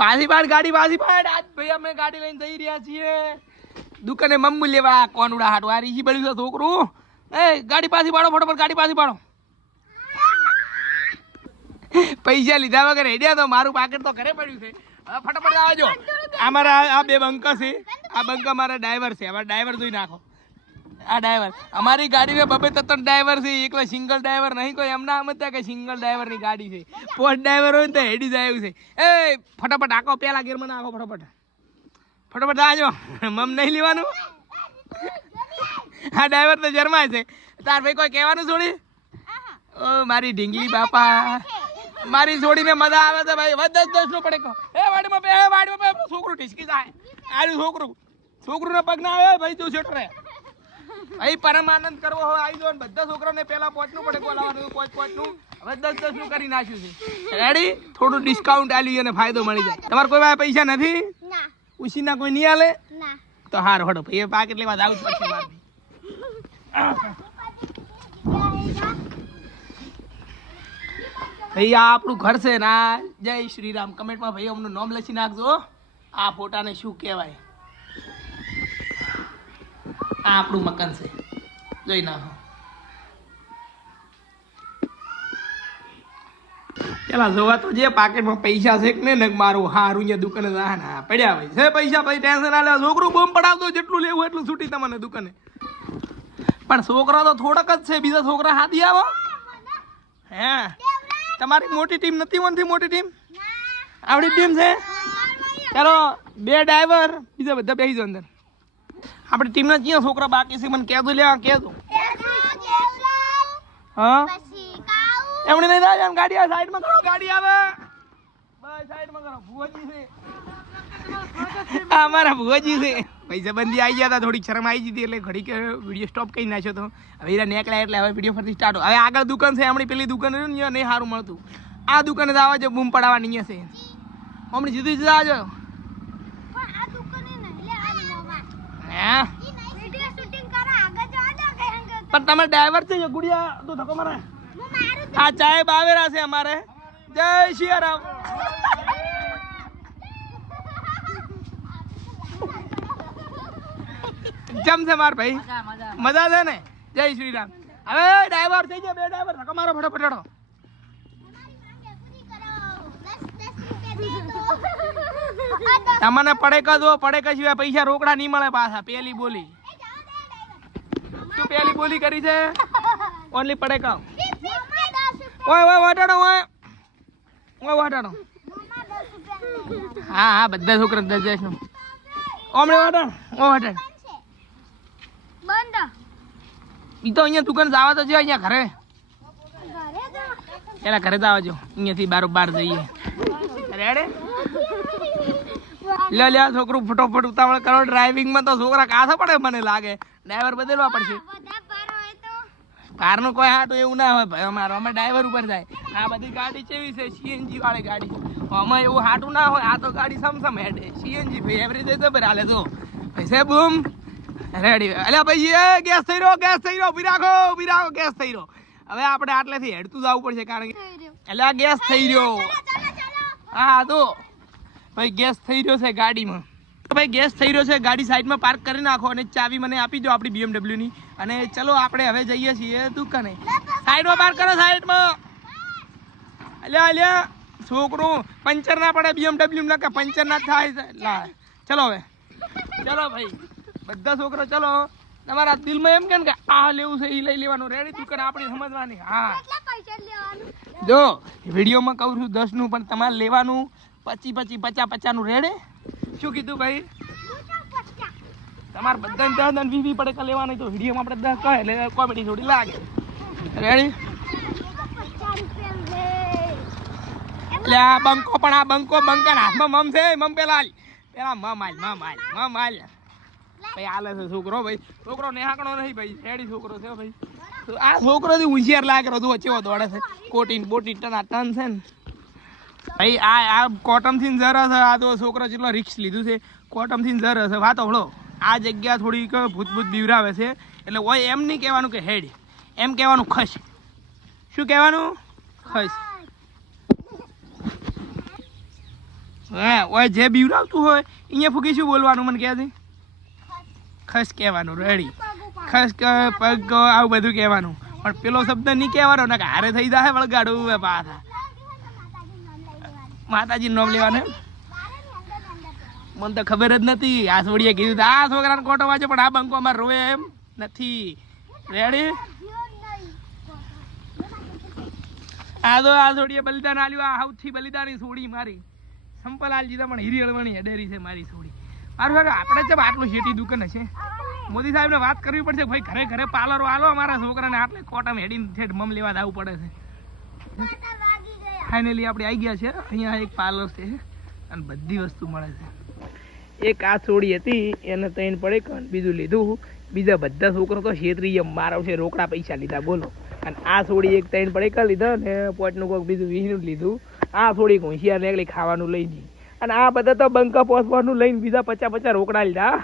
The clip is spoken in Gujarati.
પાછી પાડ ગાડી પાછી પાડ. આજ ભાઈ અમે ગાડી લઈને જઈ રહ્યા છીએ દુકાને મમ્મુ લેવા કોનુડા હાટ વારી ઈ બળ્યું છોકરું. એ ગાડી પાછી પાડો ફટાફટ ગાડી પાછી પાડો. પૈસા લીધા વગર હેડ્યા તો મારું પાકેટ તો ઘરે પડ્યું છે. હવે ફટાફટ આવજો. અમારા આ બે બંકા છે. આ બંકા મારા ડ્રાઈવર છે. અમારા ડ્રાઈવર જોઈ નાખો. આ ડ્રાઈવર અમારી ગાડીને બબે ત્રણ ડ્રાઈવર છે. એકલા સિંગલ ડ્રાઈવર નહીં કોઈ એમના સમજતા કે સિંગલ ડ્રાઈવરની ગાડી છે. પોસ્ટ ડ્રાઈવર હોય ને તો હેડી જાય એવું છે. એ ફટાફટ આખો પેલા ગેરમાં નાખો ફટાફટ ફટાફટ આવજો. મમ નહીં લેવાનું. આ ડ્રાઈવર તો જરમાય છે. તાર ભાઈ કોઈ કહેવાનું છોડી. ઓ મારી ઢીંગલી બાપા મારી છોડીને મજા આવે છે ભાઈ. 10 નો પડે એ વાડીમાં છોકરું ઢીસકી જાય. આર્યું છોકરું ને પગ ના આવે ભાઈ તું છેટો રે ભાઈ. પરમ આનંદ કરવો હોય આવી જાવ. બધા છોકરાને પેલા 5 નું પડે બોલાવાનું 5 નું. હવે 10 નું કરી નાખ્યું છે. રેડી થોડું ડિસ્કાઉન્ટ આલ્યું અને ફાયદો મળી જાય. તમારે કોઈ પાસે પૈસા નથી ઉસીના કોઈ નહીં આલે તો હાર હડો ભાઈ પાકેટ લેવા જાવ પડશે મારે. ભાઈ આ આપણું ઘર છે ને. જય શ્રી રામ કમેન્ટમાં ભાઈ અમનું નામ લખી નાખજો. આ ફોટાને શું કહેવાય. આ આપણું મકાન છે જોઈ નાખો. પેલા જોવા તો જે પાકેટમાં પૈસા છે કે ને મારું હારું અહીંયા દુકાને ના પડ્યા ભાઈ છે પૈસા ભાઈ ટેન્શન ના લેવા. છોકરું બોમ્બ પડાવતો જેટલું લેવું એટલું છૂટી તમને દુકાને. પણ છોકરા તો થોડાક જ છે. બીજા છોકરા હાથી આવો. હે તમારી મોટી ટીમ નથી બનતી. મોટી ટીમ આવડી ટીમ છે. ચાલો 2 ડ્રાઈવર બીજા બધા બેસી જાવ અંદર. આપણી ટીમના ક્યાં છોકરા બાકી છે મને કહેજો લેવા કહેજો. હા એમણે નહીં થાય ગાડી આવે સાઈડમાં કરો. ગાડી આવે બસ સાઈડમાં કરો. ભુવાજી છે અમારા ભુવાજી છે. પૈસા બંધી આવી ગયા હતા. થોડીક શરમ આવી જતી એટલે ઘડીક વિડીયો સ્ટોપ કરી નાખ્યો તો. હવે એરા નીકળ્યા એટલે હવે વિડીયો ફરીથી સ્ટાર્ટ. હવે આગળ દુકાન છે હમણાં પેલી દુકાન નહીં સારું મળતું. આ દુકાને જવા જો બૂમ પડાવવાની છે હમણાં જુદી જુદા આવજો. પણ તમે ડ્રાઈવર છે ગુડિયા તો ધક્કો મારે. આ ચાય બાવેરા છે અમારે. જય સિયારામ. જમ છે માર ભાઈ મજા છે ને. જય શ્રી રામ. હવે ડ્રાઈવર થઈ ગયા 2 ડ્રાઈવર ધક્કો મારો ફટાફટ. તમને પડેકા દો. પડેકા સિવાય પૈસા રોકડા નહીં મળે પાછા. પેલી બોલી તું પેલી બોલી કરી છે ઓનલી પડેકા. ઓય વાટાડો વાટાડો. હા બધા છોકરા 10 નું ઓમણે વાટાડ ઈ તો અહીંયા દુકાન જવા તો છે. અહીંયા ઘરે પેલા ઘરે જ આવજો. અહીંયાથી બારોબાર જઈએ. રેડે લે છોકરું ફટોફટ ઉતાવળ કરો. ડ્રાઇવિંગમાં તો છોકરા કાથા પડે મને લાગે. ડ્રાઈવર બદલવા પડશે. કારનું કોઈ હાટું એવું ના હોય ભાઈ. અમારે ડ્રાઈવર ઉપર જાય. આ બધી ગાડી કેવી છે સીએનજી વાળી ગાડી. આમાં એવું હાટું ના હોય. આ તો ગાડી સમસમ હેડે સીએનજી ભાઈ એવરેજ તો બરાબર હાલે તો ભાઈ છે બૂમ રેડી. અલ્યા ભાઈ ગેસ થઈ રહ્યો ઉભી રાખો ગેસ થઈ રહ્યો. હવે આપણે આટલેથી હેડતું જવું પડશે કારણ કે એટલે આ ગેસ થઈ રહ્યો. હા તો ભાઈ ગેસ થઈ રહ્યો છે ગાડીમાં. ભાઈ ગેસ થઈ રહ્યો છે. ગાડી સાઈડમાં પાર્ક કરી નાખો અને ચાવી મને આપી દો આપણી BMW ની. અને ચલો આપણે હવે જઈએ છીએ દુકાને. સાઈડમાં પાર્ક કરો સાઈડમાં. અલ્યા છોકરું પંચર ના પડે BMW ના કે પંચર ના થાય. ચલો હવે ચલો ભાઈ બધા છોકરો ચલો. તમારા દિલમાં એમ કે આ લેવું છે એ લઈ લેવાનું. રેડી દુકાન આપણી સમજવાની. હા જો વિડીયોમાં કહું છું 10 નું પણ તમારે લેવાનું 25 50 નું. રેડે શું કીધું ભાઈ. તમારે બધાને 10 20 પડે કે લેવાની તો વિડીયોમાં આપણે 10 કહે એટલે કોમેડી થોડી લાગે. રેડી એટલે આ બંકો પણ આ બંકા હાથમાં મમ છે. મમ પેલા મમ હાલ ભાઈ હાલે છે છોકરો. ભાઈ છોકરો નેહાકણો નહીં ભાઈ. રેડી છોકરો છે ભાઈ. આ છોકરો થી હોશિયાર લાગે. તું ચેવો દોડે છે. કોટીન બોટી ટન છે ને ભાઈ. આ કોટમ થી જરા છે. આ તો છોકરો જેટલો રિક્સ લીધું છે કોટમ થી જરા છે. વાતો હળો આ જગ્યા થોડીક ભૂત બીવરાવે છે એટલે ઓય એમ નહીં કહેવાનું કે હેડ. એમ કહેવાનું ખસ. શું કહેવાનું ખસ. હા ઓય જે બીવરાવતું હોય અહીંયા ફૂકી શું બોલવાનું મને કહે છે ખસ કહેવાનું રેડી ખસ પગ આવું બધું કહેવાનું પણ પેલો શબ્દ નહીં કહેવાનો ને હારે થઈ જાય વળગાડું પાછા માતાજીનું નામ લેવાનું મને તો ખબર જ નથી આ છોડીએ કીધું આ છોકરાને કોટો વાંચે પણ આ બંકો અમારે રોવે એમ નથી રેડી આ છોડીએ બલિદાન આલ્યું આ સૌથી બલિદાની છોડી મારી સંપલ આલજી તો પણ હીરી હળવણી હેડેરી છે મારી છોડી મારું આપણે છે આટલું શેટી દુકાન છે મોદી સાહેબને વાત કરવી પડશે ભાઈ ઘરે ઘરે પાર્લરો આલો અમારા છોકરાને આટલે કોટામાં હેડીને ઠેઠ મમ લેવા જવું પડે છે ફાઇનલી આપણે આવી ગયા છે અહીંયા એક પાર્લર છે અને બધી વસ્તુ મળે છે એક આ છોડી હતી એને ત્રણ પડે બીજું લીધું બીજા બધા છોકરો તો છેતરી મારો છે રોકડા પૈસા લીધા બોલો અને આ છોડી એક ત્રણ પડે લીધા ને પોટનું કોઈક બીજું 20 લીધું આ થોડી હોશિયાર નીકળી ખાવાનું લઈ ગઈ અને આ બધા તો બંકા પોસપોસનું લઈને બીજા 50 રોકડા લીધા